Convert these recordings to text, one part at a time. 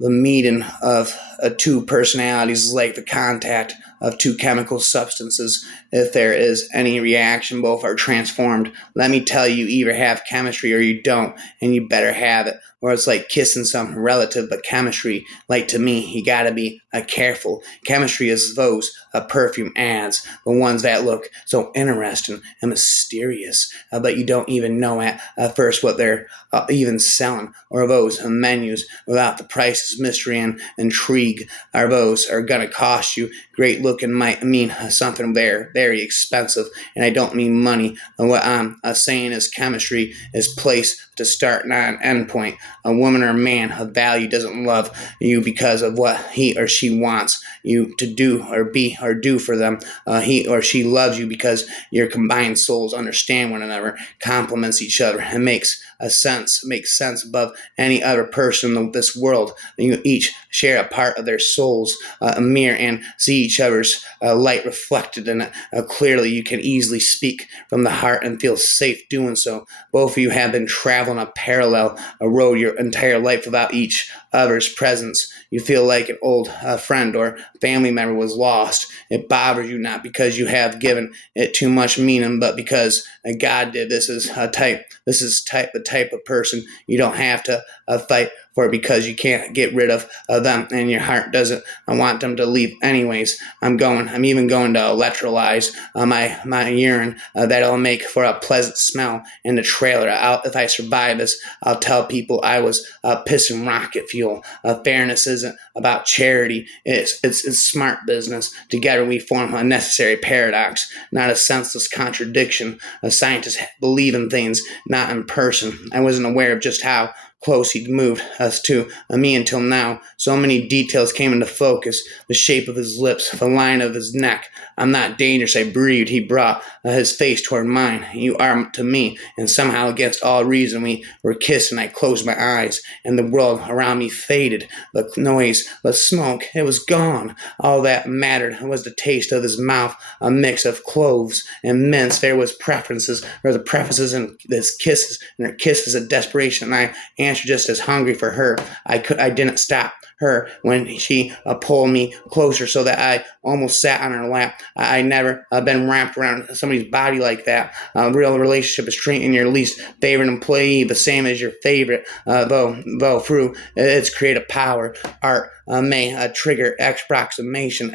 The meeting of two personalities is like the contact of two chemical substances. If there is any reaction, both are transformed. Let me tell you, you either have chemistry or you don't, and you better have it. Or it's like kissing some relative, but chemistry, like to me, you gotta be careful. Chemistry is those perfume ads, the ones that look so interesting and mysterious, but you don't even know at first what they're even selling, or those menus without the prices, mystery, and intrigue, are those are gonna cost you. Great looking might mean something very, very expensive, and I don't mean money. What I'm saying is chemistry is place to start, not an end point. A woman or a man of value doesn't love you because of what he or she wants you to do or be or do for them. He or she loves you because your combined souls understand one another, complements each other, and makes sense above any other person in this world. You each share a part of their souls, a mirror, and see each other's light reflected in it. Clearly, you can easily speak from the heart and feel safe doing so. Both of you have been traveling a parallel road your entire life without each other's presence. You feel like an old friend or family member was lost. It bothers you not because you have given it too much meaning, but because God did. This is the type of person you don't have to fight for because you can't get rid of them, and your heart doesn't. I want them to leave anyways. I'm even going to electrolyze my urine. That'll make for a pleasant smell in the trailer. If I survive this, I'll tell people I was pissing rocket fuel. Fairness isn't about charity. It's smart business. Together we form a necessary paradox, not a senseless contradiction. Scientists believe in things, not in person. I wasn't aware of just how close he'd moved us to me until now. So many details came into focus: the shape of his lips, the line of his neck. I'm not dangerous, I breathed. He brought his face toward mine. You are to me, and somehow, against all reason, we were kissing. I closed my eyes, and the world around me faded. The noise, the smoke, it was gone. All that mattered was the taste of his mouth, a mix of cloves and mints. There was a prefaces in his kisses, and her kisses of desperation. And I answered just as hungry for her. I didn't stop her when she pulled me closer so that I almost sat on her lap. I never been wrapped around somebody's body like that. A real relationship is treating your least favorite employee the same as your favorite, though through its creative power, art may trigger approximation,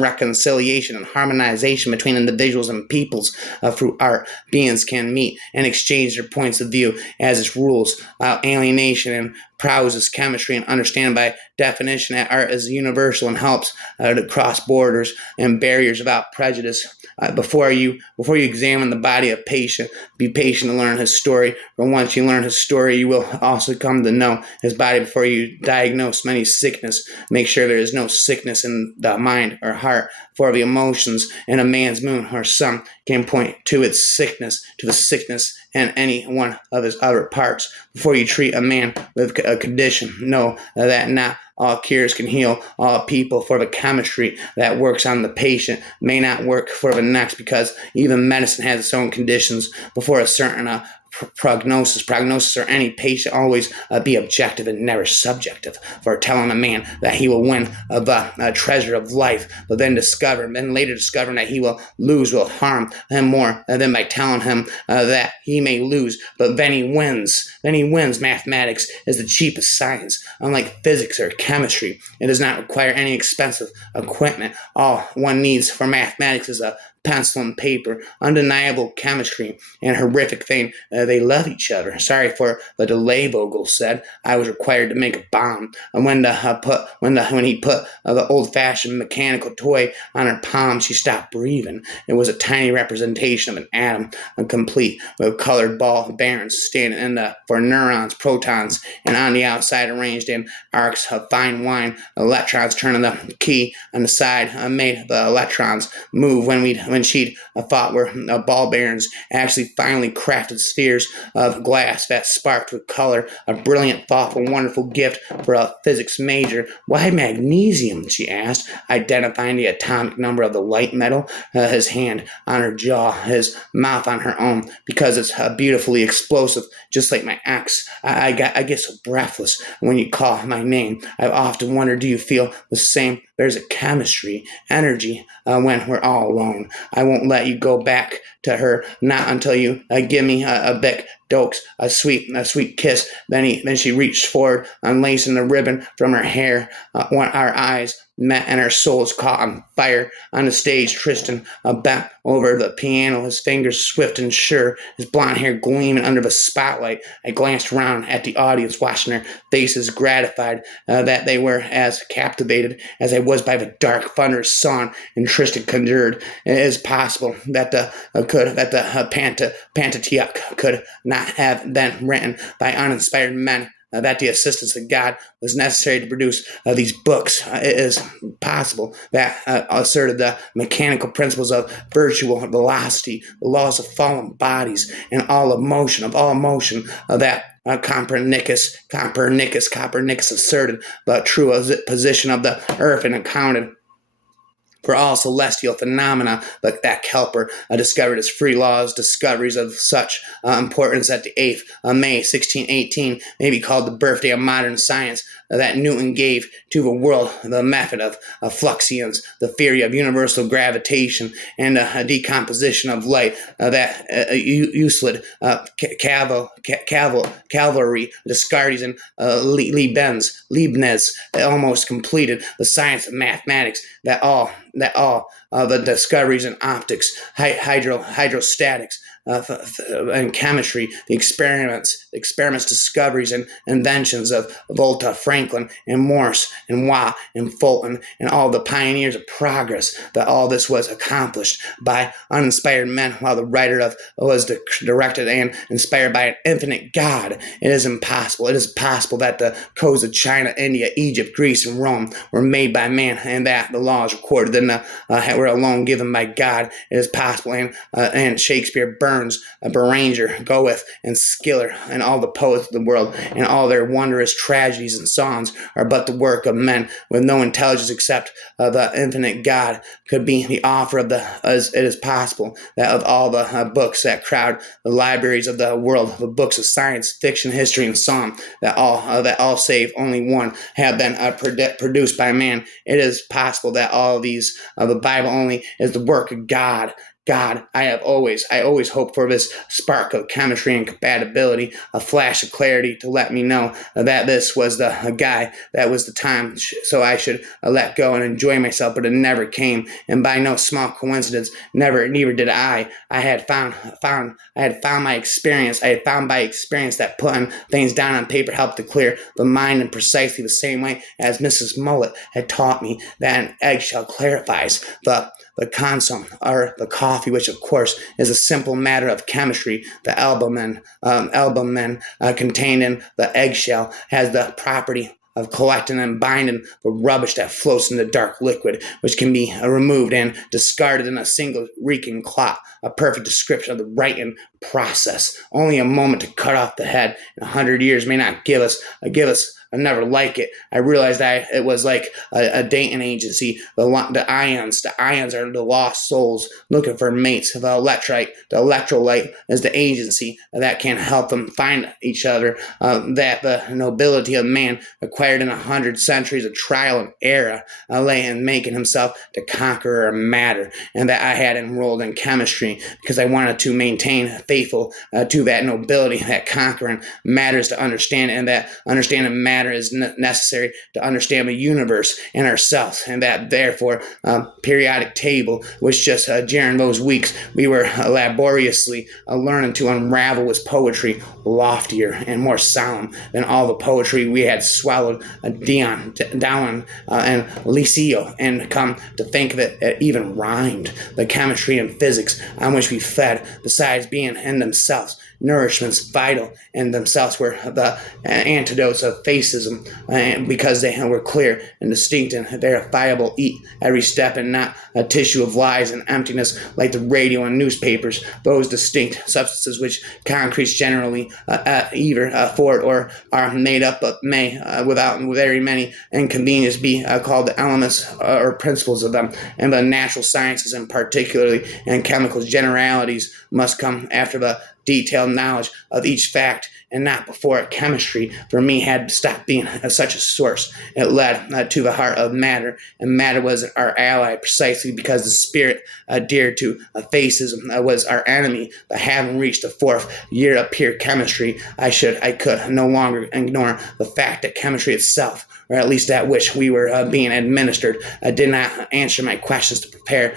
reconciliation, and harmonization between individuals and peoples. Through art, beings can meet and exchange their points of view as its rules. Alienation and prowess is chemistry, and understand by definition that art is universal and helps to cross borders and barriers without prejudice. Before you examine the body of a patient, be patient to learn his story. For once you learn his story, you will also come to know his body before you diagnose many sickness. Make sure there is no sickness in the mind or heart, for the emotions in a man's moon or sun can point to the sickness in any one of his other parts. Before you treat a man with a condition, know that not all cures can heal all people, for the chemistry that works on the patient may not work for the next, because even medicine has its own conditions. Before a certain prognosis or any patient always be objective and never subjective. For telling a man that he will win the treasure of life, but then later discovering that he will lose, will harm him more than by telling him that he may lose, but then he wins. Mathematics is the cheapest science. Unlike physics or chemistry, it does not require any expensive equipment. All one needs for mathematics is a pencil and paper. Undeniable chemistry and horrific thing, they love each other. Sorry for the delay, Vogel said. I was required to make a bomb. And when he put the old-fashioned mechanical toy on her palm, she stopped breathing. It was a tiny representation of an atom, complete with colored ball bearings standing for neurons, protons, and on the outside arranged in arcs of fine wine. Electrons turning the key on the side made the electrons move when when she'd thought were ball bearings actually finally crafted spheres of glass that sparked with color, a brilliant, thoughtful, wonderful gift for a physics major. "Why magnesium?" she asked, identifying the atomic number of the light metal, his hand on her jaw, his mouth on her own. "Because it's beautifully explosive, just like my ex. I get so breathless when you call my name. I've often wondered, do you feel the same? There's a chemistry, energy, when we're all alone. I won't let you go back to her, not until you give me a big dose, a sweet kiss." Then she reached forward, unlacing the ribbon from her hair. Our eyes met and our souls caught on fire. On the stage, Tristan bent over the piano, his fingers swift and sure, his blonde hair gleaming under the spotlight. I glanced around at the audience, watching their faces, gratified that they were as captivated as I was by the dark, thunderous song. And Tristan conjured, "It is possible that the Pentateuch could not have been written by uninspired men, that the assistance of God was necessary to produce these books. It is possible that," asserted the mechanical principles of virtual velocity, the laws of fallen bodies, and all motion, that Copernicus asserted the true position of the earth and accounted for all celestial phenomena, but that Kepler discovered his free laws, discoveries of such importance that the 8th of May, 1618, may be called the birthday of modern science, that Newton gave to the world the method of fluxions, the theory of universal gravitation, and the decomposition of light, that Euclid, Cavalry, Descartes, and Leibniz almost completed the science of mathematics, that all the discoveries in optics, hydrostatics, and chemistry, the experiments, discoveries, and inventions of Volta, Franklin, and Morse, and Watt, and Fulton, and all the pioneers of progress, that all this was accomplished by uninspired men, while the writer of was directed and inspired by an infinite God. It is impossible. It is possible that the codes of China, India, Egypt, Greece, and Rome were made by man, and that the laws recorded in the were alone given by God. It is possible, and Shakespeare, Burns, Beranger, Goethe, and Schiller, and all the poets of the world, and all their wondrous tragedies and songs are but the work of men with no intelligence except the infinite God could be the author of as it is possible that of all the books that crowd the libraries of the world, the books of science, fiction, history, and song, that all save only one have been produced by man. It is possible that all of these, the Bible only, is the work of God. I always hoped for this spark of chemistry and compatibility, a flash of clarity to let me know that this was the guy, that was the time, so I should let go and enjoy myself, but it never came, and by no small coincidence, neither did I. I had found by experience that putting things down on paper helped to clear the mind in precisely the same way as Mrs. Mullet had taught me that an eggshell clarifies the consomme, or the coffee, which of course is a simple matter of chemistry. The albumin contained in the eggshell has the property of collecting and binding the rubbish that floats in the dark liquid, which can be removed and discarded in a single reeking clot. A perfect description of the writing process. Only a moment to cut off the head in 100 years may not give us another like it. I realized it was like a dating agency. The ions are the lost souls looking for mates. The electrolyte is the agency that can help them find each other. That the nobility of man acquired in 100 centuries of trial and error lay in making himself the conqueror of matter, and that I had enrolled in chemistry because I wanted to maintain faithful to that nobility, that conquering matters to understand, and that understanding matter is necessary to understand the universe and ourselves, and that therefore periodic table was just during those weeks we were laboriously learning to unravel was poetry, loftier and more solemn than all the poetry we had swallowed Dion, Dowling, and Licio, and come to think of it, it even rhymed. The chemistry and physics on which we fed, besides being in themselves nourishments vital in themselves were the antidotes of fascism, because they were clear and distinct and verifiable every step, and not a tissue of lies and emptiness like the radio and newspapers. Those distinct substances which concretes generally either afford or are made up of may, without very many inconveniences, be called the elements or principles of them. And the natural sciences, and particularly in chemicals, generalities must come after the detailed knowledge of each fact, and not before it. Chemistry, for me, had to stop being such a source. It led to the heart of matter, and matter was our ally precisely because the spirit dear to fascism was our enemy. But having reached the fourth year of pure chemistry, I could no longer ignore the fact that chemistry itself, or at least that which we were being administered, did not answer my questions. To prepare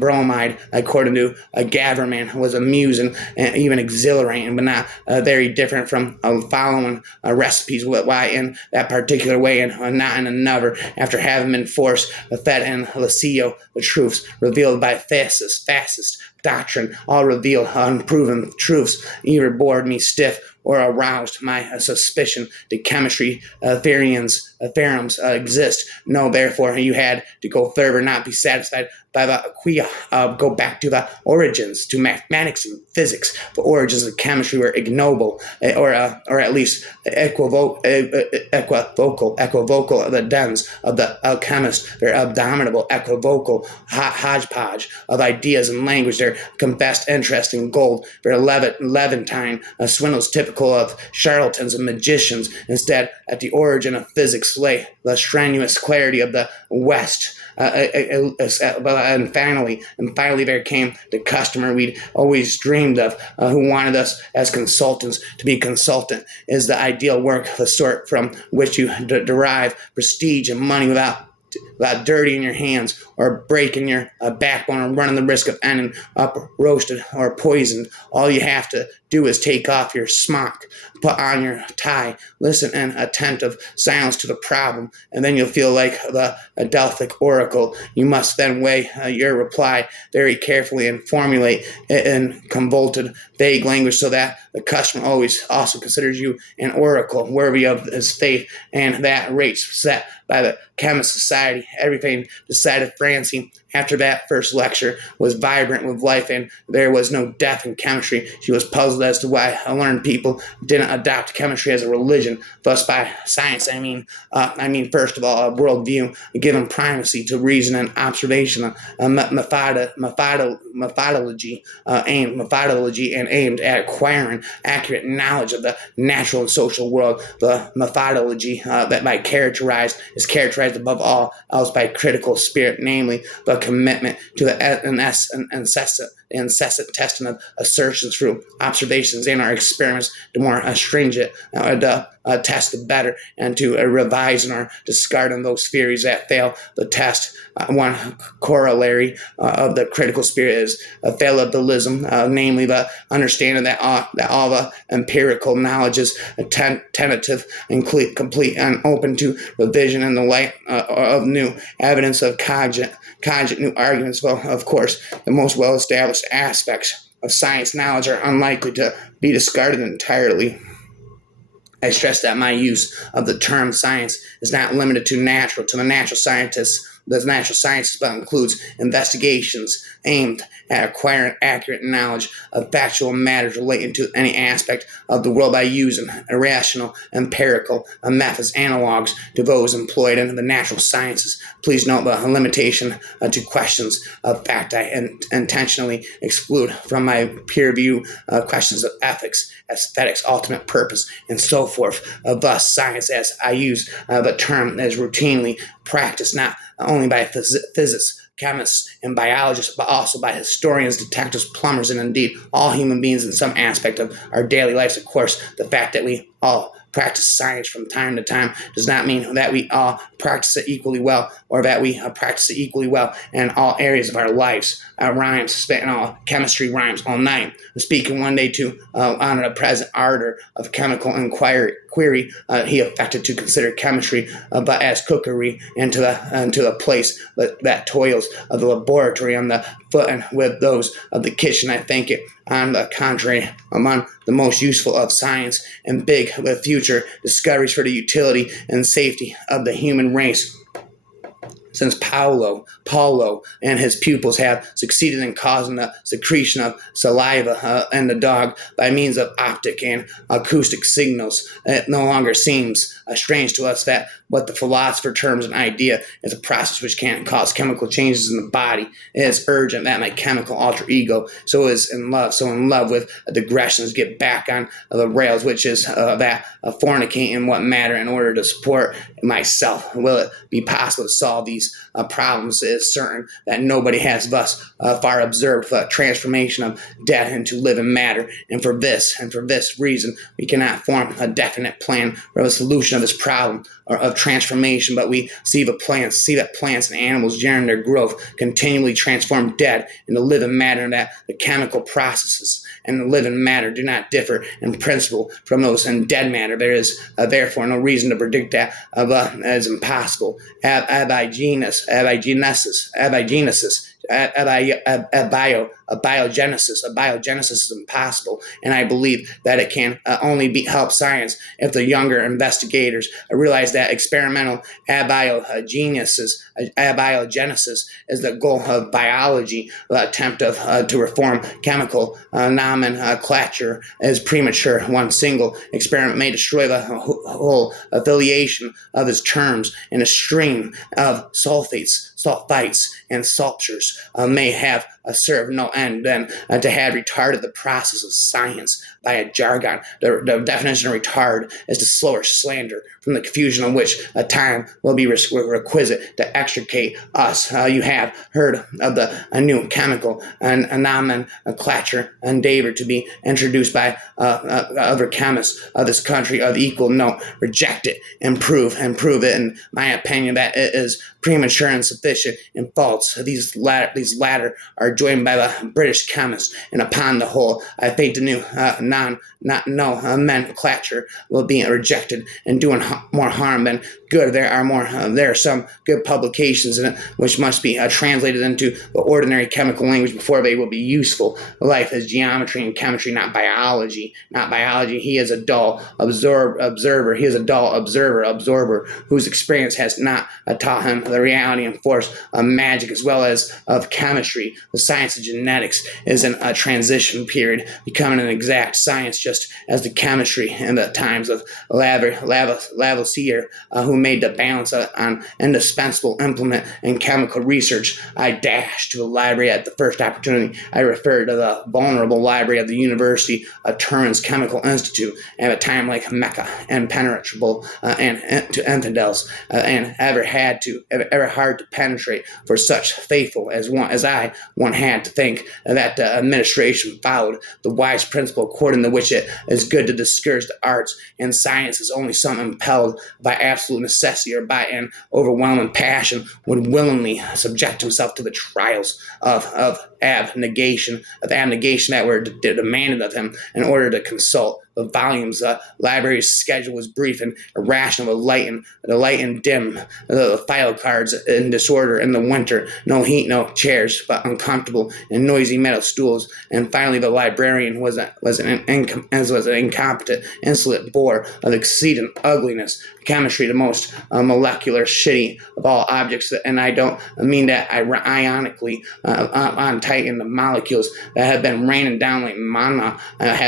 bromide, according to Gaverman, was amusing and even exhilarating, but not very different from following recipes. Why in that particular way and not in another? After having been forced, fed in Lacio, the truths revealed by fascist doctrine, all revealed unproven truths, either bored me stiff or aroused my suspicion. Did chemistry theorems exist? No, therefore you had to go further, not be satisfied by the quia. Go back to the origins, to mathematics and physics. The origins of chemistry were ignoble, or at least equivocal. The dens of the alchemist, their abominable equivocal hodgepodge of ideas and language, their confessed interest in gold, their Levantine swindles typical of charlatans and magicians. Instead, at the origin of physics lay the strenuous clarity of the West. And finally, there came the customer we'd always dreamed of, who wanted us as consultants to be consultant. Is the ideal work the sort from which you derive prestige and money without dirtying your hands or breaking your backbone or running the risk of ending up roasted or poisoned? All you have to do is take off your smock, put on your tie, listen in attentive silence to the problem, and then you'll feel like the Delphic oracle. You must then weigh your reply very carefully and formulate it in convoluted, vague language so that the customer always also considers you an oracle worthy of his faith, and that rates set by the Chemist Society. Everything decided. Francie, after that first lecture, was vibrant with life, and there was no death in chemistry. She was puzzled as to why learned people didn't adopt chemistry as a religion. Thus, by science, I mean first of all, a worldview given primacy to reason and observation, a methodology and aimed at acquiring accurate knowledge of the natural and social world. The methodology is characterized above all else by critical spirit, namely the commitment to the incessant testing of assertions through observations in our experiments. The more stringent the test, the better, and to revise and or discard on those theories that fail the test. One corollary of the critical spirit is fallibilism, namely the understanding that all the empirical knowledge is tentative and complete and open to revision in the light of new evidence of cogent new arguments. Well, of course, the most well-established aspects of science knowledge are unlikely to be discarded entirely. I stress that my use of the term science is not limited to the natural scientists, but includes investigations aimed at acquiring accurate knowledge of factual matters relating to any aspect of the world by using irrational, empirical methods analogs to those employed in the natural sciences. Please note the limitation to questions of fact. I intentionally exclude from my peer review questions of ethics, aesthetics, ultimate purpose, and so forth. Thus, science, as I use the term, is routinely practiced not only by physicists, chemists, and biologists, but also by historians, detectives, plumbers, and indeed all human beings in some aspect of our daily lives. Of course, the fact that we all practice science from time to time does not mean that we all practice it equally well, or that we practice it equally well in all areas of our lives. Chemistry rhymes all night. I'm speaking one day to honor the present ardor of chemical inquiry query he affected to consider chemistry but as cookery, and to the place that toils of the laboratory on the foot and with those of the kitchen. I think it, on the contrary, among the most useful of science, and big with future discoveries for the utility and safety of the human race, since Paulo and his pupils have succeeded in causing the secretion of saliva in the dog by means of optic and acoustic signals. It no longer seems strange to us that what the philosopher terms an idea is a process which can cause chemical changes in the body. It is urgent that my chemical alter ego so in love with digressions, get back on the rails, which is that fornicate in what matter in order to support myself. Will it be possible to solve these problems? It is certain that nobody has thus far observed the transformation of dead into living matter, and for this reason we cannot form a definite plan for the solution of this problem or of transformation, but we see that plants and animals during their growth continually transform dead into living matter, and that the chemical processes and the living matter do not differ in principle from those in dead matter. There is therefore no reason to predict that as impossible. Abiogenesis, biogenesis is impossible, and I believe that it can only help science if the younger investigators realize that experimental abiogenesis is the goal of biology. The attempt to reform chemical nomenclature is premature. One single experiment may destroy the whole affiliation of its terms, and a stream of sulfites, and sultures may have served no end then to have retarded the process of science by a jargon. The definition of retard is to slow or slander, from the confusion of which a time will be requisite to extricate us. You have heard of the new chemical nomenclature endeavored to be introduced by other chemists of this country of equal note. Reject it and prove it, in my opinion, that it is premature, insufficient, and false. These latter are joined by the British chemists, and upon the whole, I think the new nomenclature will be rejected and doing more harm than good. There are some good publications in it which must be translated into the ordinary chemical language before they will be useful. Life is geometry and chemistry, not biology. He is a dull observer. He is a dull absorber whose experience has not taught him the reality and force of magic as well as of chemistry. The science of genetics is in a transition period, becoming an exact science, just as the chemistry in the times of Lavoisier, who made the balance on indispensable implement in chemical research. I dashed to the library at the first opportunity. I referred to the vulnerable library of the University of Turin's Chemical Institute at a time like Mecca, impenetrable and to infidels, and ever hard to penetrate for such faithful as one had to think that the administration followed the wise principle according to which it is good to discourage the arts and sciences. Only some impelled by absolute necessity or by an overwhelming passion would willingly subject himself to the trials of abnegation that were demanded of him in order to consult the volumes. The library's schedule was brief and irrational, the light and dim, the file cards in disorder in the winter, no heat, no chairs, but uncomfortable and noisy metal stools. And finally, the librarian was an incompetent, insolent bore of exceeding ugliness. Chemistry, the most molecular shitty of all objects, and I don't mean that ironically, on Titan, the molecules that have been raining down like manna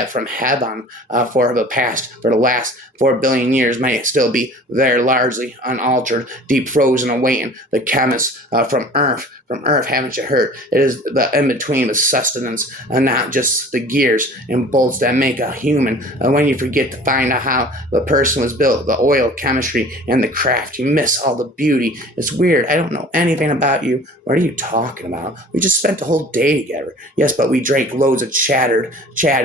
from heaven for the last 4 billion years may still be there, largely unaltered, deep frozen, awaiting the chemists from Earth. From Earth, haven't you heard? It is the in-between of sustenance, and not just the gears and bolts that make a human. And when you forget to find out how the person was built, the oil, chemistry, and the craft, you miss all the beauty. It's weird. I don't know anything about you. What are you talking about? We just spent the whole day together. Yes, but we drank loads of chatted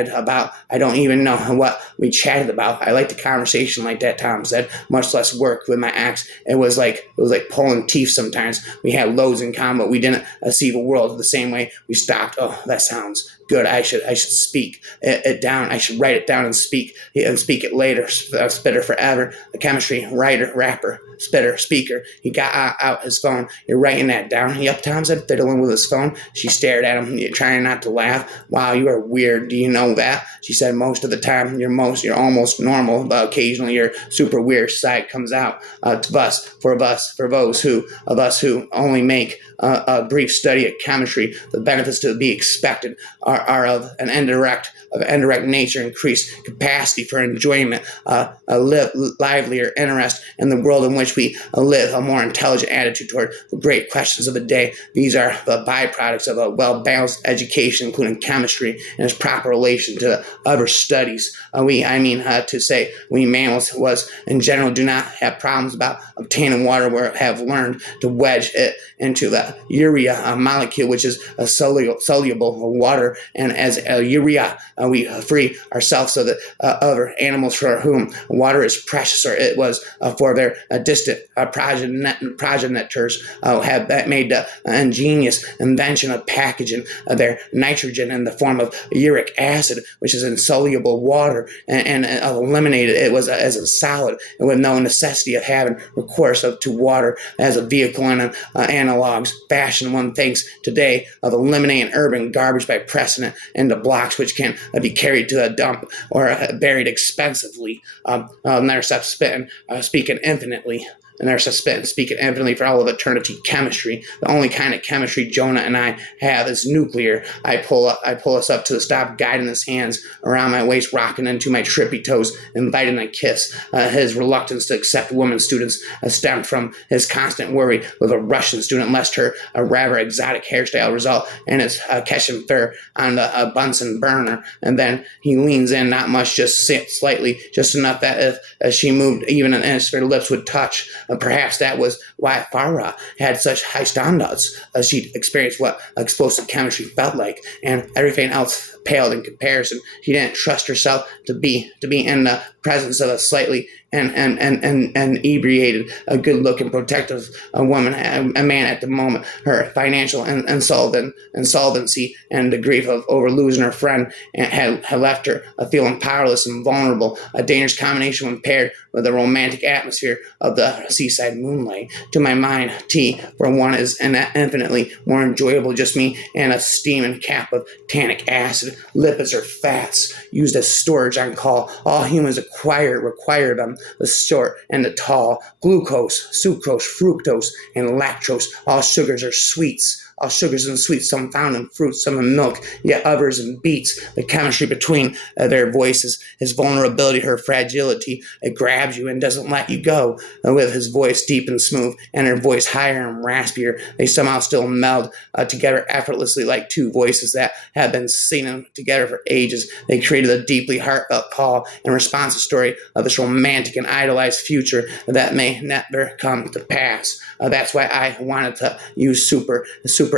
about. I don't even know what we chatted about. I like the conversation like that, Tom said. Much less work with my axe. It was like pulling teeth sometimes. We had loads in common, but we didn't see the world the same way. We stopped. Oh, that sounds good. I should speak it down. I should write it down and speak it later. Spitter forever. A chemistry writer, rapper, spitter, speaker. He got out his phone. You're writing that down. Yep, Tom said, fiddling with his phone. She stared at him, trying not to laugh. Wow, you are weird. Do you know that? She said, most of the time you're almost normal, but occasionally your super weird side comes out. For those of us who only make a brief study of chemistry, the benefits to be expected are of an indirect nature, increased capacity for enjoyment, livelier interest in the world in which we live, a more intelligent attitude toward the great questions of the day. These are the byproducts of a well-balanced education, including chemistry and its proper relation to other studies. We mammals in general do not have problems about obtaining water. We have learned to wedge it into the urea molecule, which is a soluble water, and as urea, we free ourselves so that other animals for whom water is precious, or it was for their distant progenitors, have made the ingenious invention of packaging their nitrogen in the form of uric acid, which is insoluble water, and eliminated it was as a solid, and with no necessity of having recourse to water as a vehicle in an analogs fashion. One thinks today of eliminating urban garbage by pressing it into blocks which can be carried to a dump or buried expensively. Never stop speaking infinitely. And there's speaking infinitely for all of eternity. Chemistry, the only kind of chemistry Jonah and I have, is nuclear. I pull us up to the stop, guiding his hands around my waist, rocking into my trippy toes, inviting a kiss. His reluctance to accept women students stemmed from his constant worry with a Russian student, lest her rather exotic hairstyle result in his catching fur on the Bunsen burner. And then he leans in, not much, just slightly, just enough that if she moved even an inch, her lips would touch. Perhaps that was why Farah had such high standards. She'd experienced what explosive chemistry felt like, and everything else paled in comparison. She didn't trust herself to be in the presence of a slightly and inebriated, a good-looking, protective woman, a man at the moment. Her financial insolvency and the grief of over losing her friend had left her feeling powerless and vulnerable, a dangerous combination when paired with the romantic atmosphere of the seaside moonlight. To my mind, tea, for one, is infinitely more enjoyable, just me and a steaming cap of tannic acid. Lipids are fats used as storage on call. All humans require them, the short and the tall. Glucose, sucrose, fructose, and lactose. All sugars are sweets. All sugars and sweets, some found in fruits, some in milk, yet others in beets. The chemistry between their voices, his vulnerability, her fragility, it grabs you and doesn't let you go. With his voice deep and smooth and her voice higher and raspier, they somehow still meld together effortlessly like two voices that have been singing together for ages. They created a deeply heartfelt call in response to the story of this romantic and idolized future that may never come to pass. That's why I wanted to use Super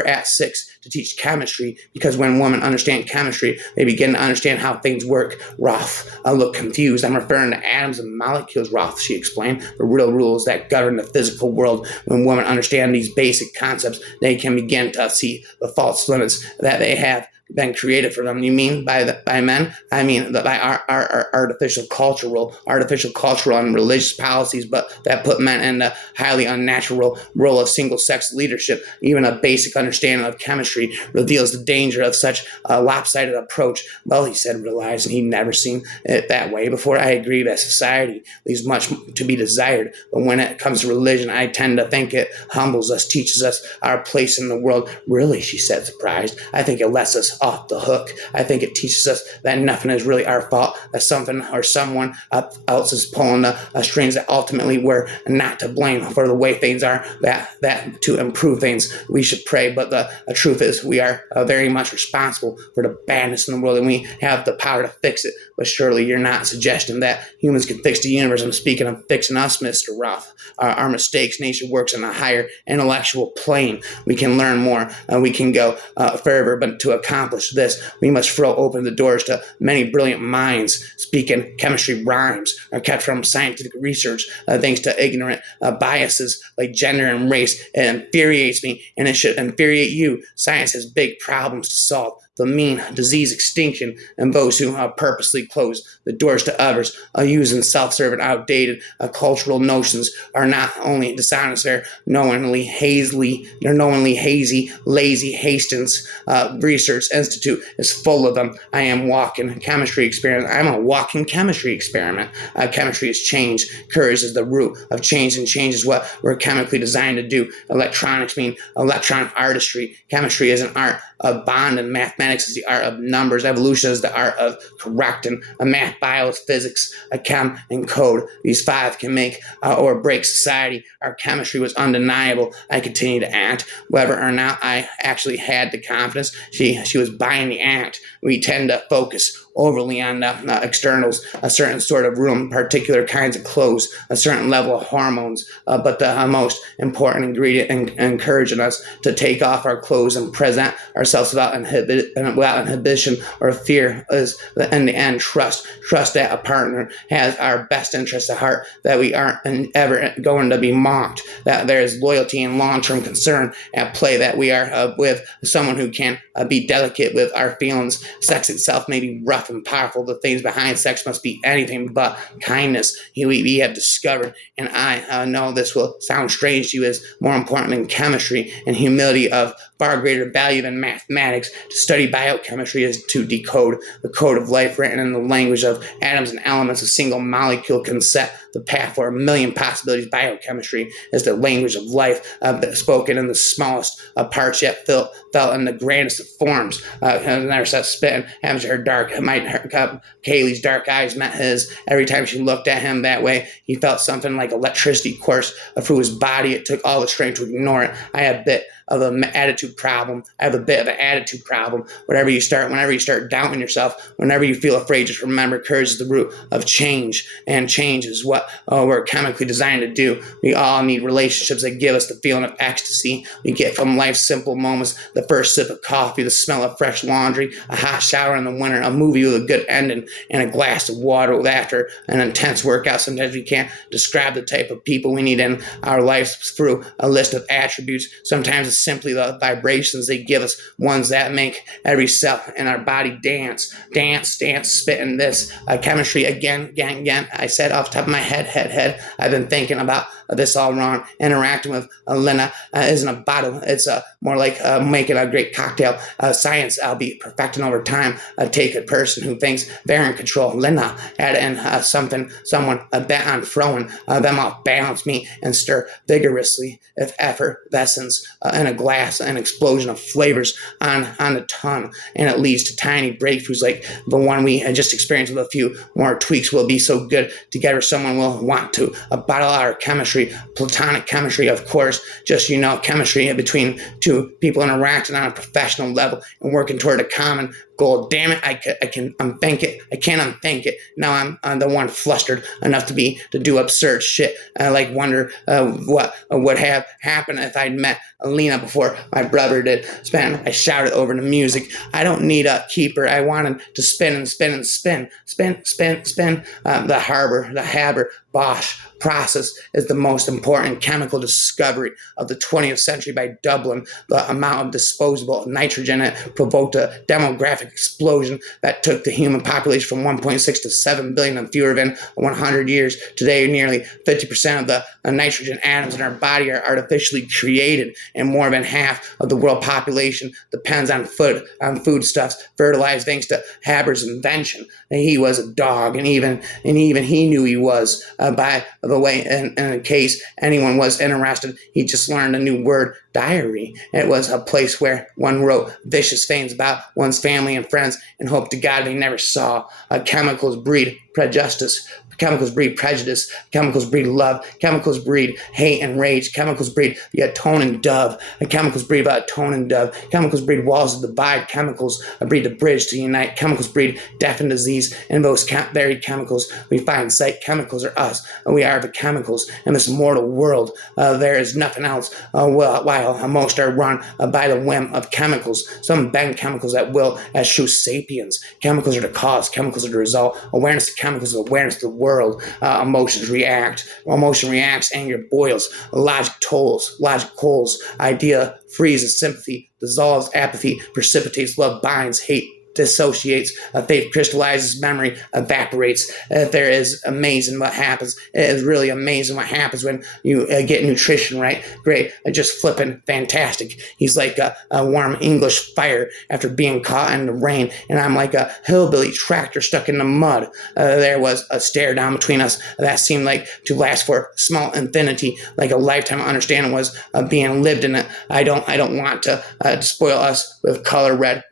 at 6 to teach chemistry, because when women understand chemistry, they begin to understand how things work. Roth looked confused. I'm referring to atoms and molecules, Roth, she explained. The real rules that govern the physical world. When women understand these basic concepts, they can begin to see the false limits that they have been created for them. You mean by men? I mean by our artificial cultural and religious policies, but that put men in the highly unnatural role of single-sex leadership. Even a basic understanding of chemistry reveals the danger of such a lopsided approach. Well, he said, realizing he'd never seen it that way before, I agree that society leaves much to be desired, but when it comes to religion, I tend to think it humbles us, teaches us our place in the world. Really, she said, surprised. I think it lets us off the hook. I think it teaches us that nothing is really our fault, that something or someone else is pulling the strings, that ultimately we're not to blame for the way things are, that to improve things we should pray, but the truth is we are very much responsible for the badness in the world, and we have the power to fix it. But surely you're not suggesting that humans can fix the universe. I'm speaking of fixing us, Mr. Roth. Our mistakes, nature works on a higher intellectual plane. We can learn more, we can go further, but to accomplish this, we must throw open the doors to many brilliant minds. Speaking chemistry rhymes are kept from scientific research thanks to ignorant biases like gender and race. It infuriates me, and it should infuriate you. Science has big problems to solve. the mean disease extinction, and those who purposely close the doors to others, using self-serving, outdated cultural notions are not only dishonest, they're knowingly hazy, lazy. Hastings Research Institute is full of them. I am walking chemistry experiment. I'm a walking chemistry experiment. Chemistry is change. Courage is the root of change, and change is what we're chemically designed to do. Electronics mean electronic artistry. Chemistry is an art of bond, and mathematics is the art of numbers. Evolution is the art of correcting. A math, bio is physics. A chem and code. These five can make or break society. Our chemistry was undeniable. I continue to act, whether or not I actually had the confidence. She was buying the act. We tend to focus overly on the externals, a certain sort of room, particular kinds of clothes, a certain level of hormones. But the most important ingredient in encouraging us to take off our clothes and present ourselves without inhibition or fear is, in the end, trust. Trust that a partner has our best interests at heart, that we aren't ever going to be mocked, that there is loyalty and long-term concern at play, that we are with someone who can be delicate with our feelings. Sex itself may be rough and powerful. The things behind sex must be anything but kindness. We have discovered, and I know this will sound strange to you, is more important than chemistry, and humility of far greater value than mathematics. To study biochemistry is to decode the code of life written in the language of atoms and elements. A single molecule can set the path for a million possibilities. Biochemistry is the language of life, spoken in the smallest parts, yet felt in the grandest of forms. And there's that spitting. Happens her dark. Kaylee's dark eyes met his. Every time she looked at him that way, he felt something like electricity course through his body. It took all the strength to ignore it. I had a bit of an attitude problem. I have a bit of an attitude problem. Whenever you start doubting yourself, whenever you feel afraid, just remember courage is the root of change, and change is what we're chemically designed to do. We all need relationships that give us the feeling of ecstasy we get from life's simple moments: the first sip of coffee, the smell of fresh laundry, a hot shower in the winter, a movie with a good ending, and a glass of water after an intense workout. Sometimes we can't describe the type of people we need in our lives through a list of attributes. Sometimes it's simply the vibrations they give us, ones that make every cell in our body dance, spitting this chemistry again. I said off the top of my head. I've been thinking about this all wrong. Interacting with Lena isn't a bottle. It's more like making a great cocktail. Science I'll be perfecting over time. Take a person who thinks they're in control. Lena, add in someone bet on throwing them off balance me and stir vigorously if effervescence in a glass, an explosion of flavors on the tongue, and it leads to tiny breakthroughs like the one we just experienced. With a few more tweaks, will be so good together someone will want to bottle our chemistry, platonic chemistry, of course, just chemistry between two people interacting on a professional level and working toward a common goal. Damn it, I can't unthink it. Now I'm the one flustered enough to do absurd shit. I wonder what would have happened if I'd met Alina before my brother did. I shouted over the music. I don't need a keeper. I wanted to spin and spin and spin. The Haber Bosch process is the most important chemical discovery of the 20th century. By doubling the amount of disposable nitrogen, it provoked a demographic explosion that took the human population from 1.6 to 7 billion in fewer than 100 years. Today, nearly 50% of the nitrogen atoms in our body are artificially created, and more than half of the world population depends on foodstuffs fertilized thanks to Haber's invention. He was a dog, and even he knew he was. By the way, in case anyone was interested, he just learned a new word: diary. It was a place where one wrote vicious things about one's family and friends and hoped to God they never saw. Chemicals breed prejudice. Chemicals breed prejudice. Chemicals breed love. Chemicals breed hate and rage. Chemicals breed the atoning dove. Chemicals breed the atoning dove. Chemicals breed walls of divide. Chemicals breed the bridge to unite. Chemicals breed death and disease. And those very chemicals we find in sight. Chemicals are us. We are the chemicals in this mortal world. There is nothing else. While most are run by the whim of chemicals, some bend chemicals at will as true sapiens. Chemicals are the cause. Chemicals are the result. Awareness of chemicals is awareness of the world. Emotions react. Emotion reacts, anger boils, logic tolls, logic cools, idea freezes, sympathy dissolves, apathy precipitates, love binds, hate dissociates, faith crystallizes, memory evaporates. There is amazing what happens. It is really amazing what happens when you get nutrition right. Great, just flipping fantastic. He's like a warm English fire after being caught in the rain, and I'm like a hillbilly tractor stuck in the mud. There was a stare down between us that seemed like to last for small infinity, like a lifetime of understanding was being lived in it. I don't want to spoil us with color red,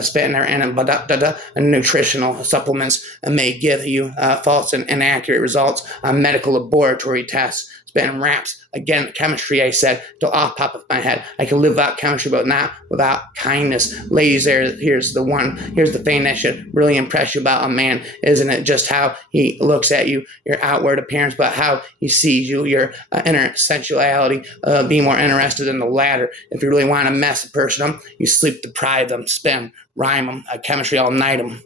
spitting and nutritional supplements may give you false and inaccurate results on medical laboratory tests. Spitting raps. Again, chemistry, I said, to off pop of my head. I can live without chemistry, but not without kindness. Ladies, here's the thing that should really impress you about a man. Isn't it just how he looks at you, your outward appearance, but how he sees you, your inner sensuality. Be more interested in the latter. If you really want to mess a person up, you sleep deprive them, spin, rhyme them, chemistry all night them.